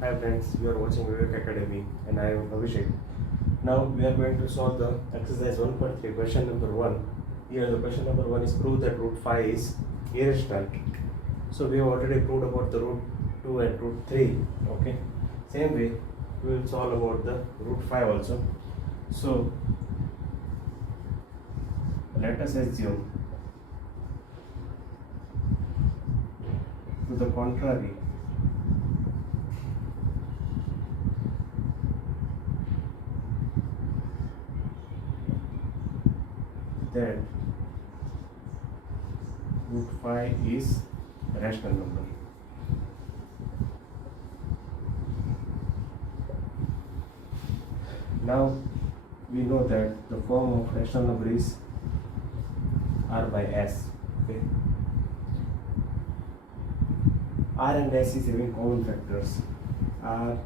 Hi friends, you are watching Vivek Academy and I am Abhishek. Now we are going to solve the exercise 1.3 question number 1. Here the question number 1 is prove that root 5 is irrational. So we have already proved about the root 2 and root 3. Okay. Same way we will solve about the root 5 also. So let us assume to the contrary that root 5 is a rational number. Now we know that the form of rational number is r by s. Okay. R and s is having common factors. R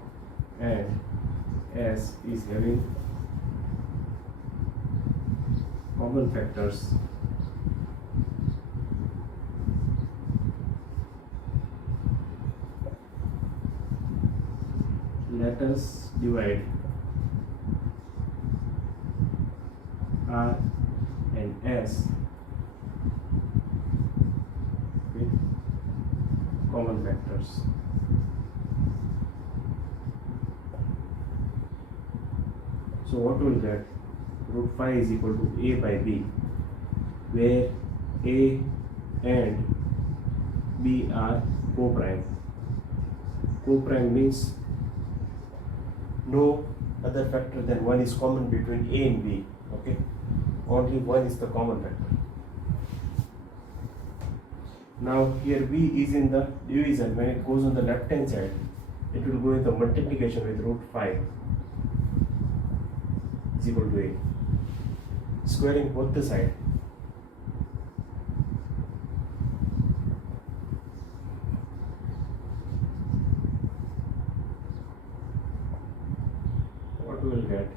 and s is having common factors. Let us divide R and S with common factors. So what will get? Root 5 is equal to a by b, where a and b are co-prime. Co-prime means no other factor than 1 is common between a and b. Okay, only 1 is the common factor. Now here b is in the division. When it goes on the left hand side, it will go in the multiplication with root 5 is equal to a. Squaring both the side. What we will get?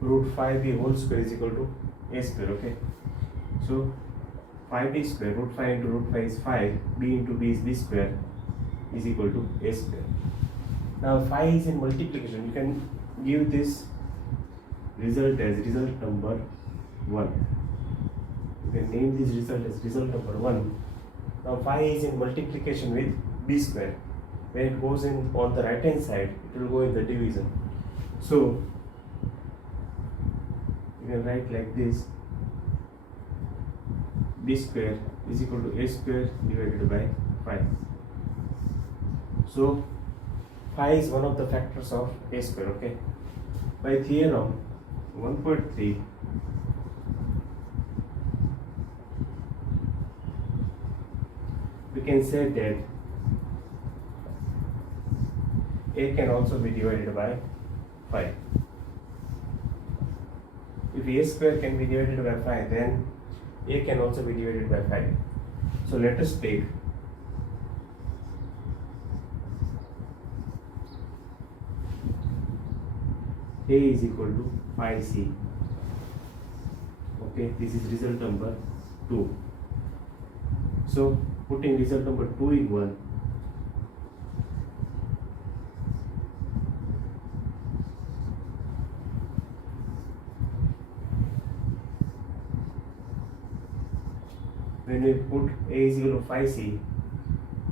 Root 5b whole square is equal to a square. Okay. So 5b square, root 5 into root 5 is 5, b into b is b square is equal to a square. Now 5 is in multiplication. You can give this result as result number 1. You can name this result as result number 1. Now 5 is in multiplication with b square. When it goes in on the right hand side, it will go in the division. So you can write like this: b square is equal to a square divided by 5. So 5 is one of the factors of a square. Okay. By theorem 1.3, we can say that a can also be divided by 5. If a square can be divided by 5, then a can also be divided by 5. So let us take a is equal to 5c. Okay, this is result number 2. So putting result number 2 in 1, when we put a is equal to 5c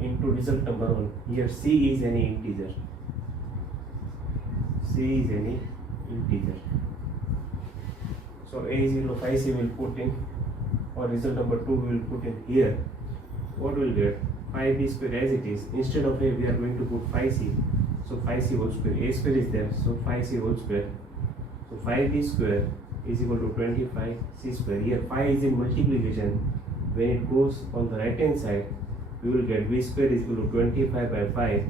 into result number 1, here c is any integer. C is any integer. So a is equal to 5c will put in, or result number 2 we will put in here. What will get? 5b square as it is. Instead of a, we are going to put 5c. So 5c whole square. A square is there, so 5c whole square. So 5b square is equal to 25c square. Here 5 is in multiplication. When it goes on the right hand side, we will get b square is equal to 25 by 5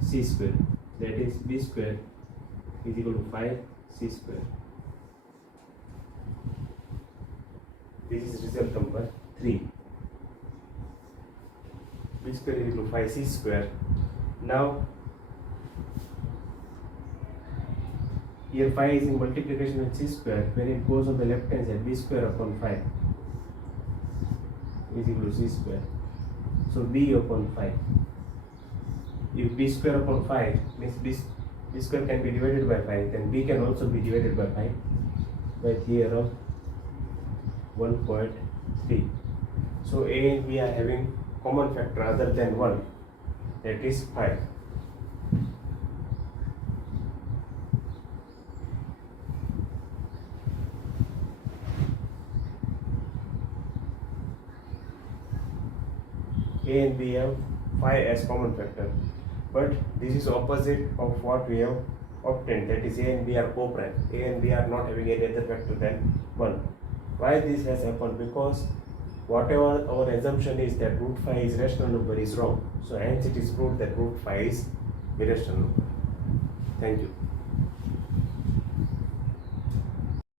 c square. That is b square is equal to 5 c square. This is result number 3. B square is equal to 5 c square. Now here 5 is in multiplication with c square. When it goes on the left hand side, b square upon 5 is equal to c square. So b upon 5. If b square upon 5 means b square can be divided by 5, then b can also be divided by 5 by theorem 1.3. So a and b are having common factor other than 1, that is 5. A and B have 5 as common factor, but this is opposite of what we have obtained, that is A and B are co-prime. A and B are not having any other factor than 1. Why this has happened? Because whatever our assumption is that root 5 is rational number is wrong. So hence it is proved that root 5 is irrational number. Thank you.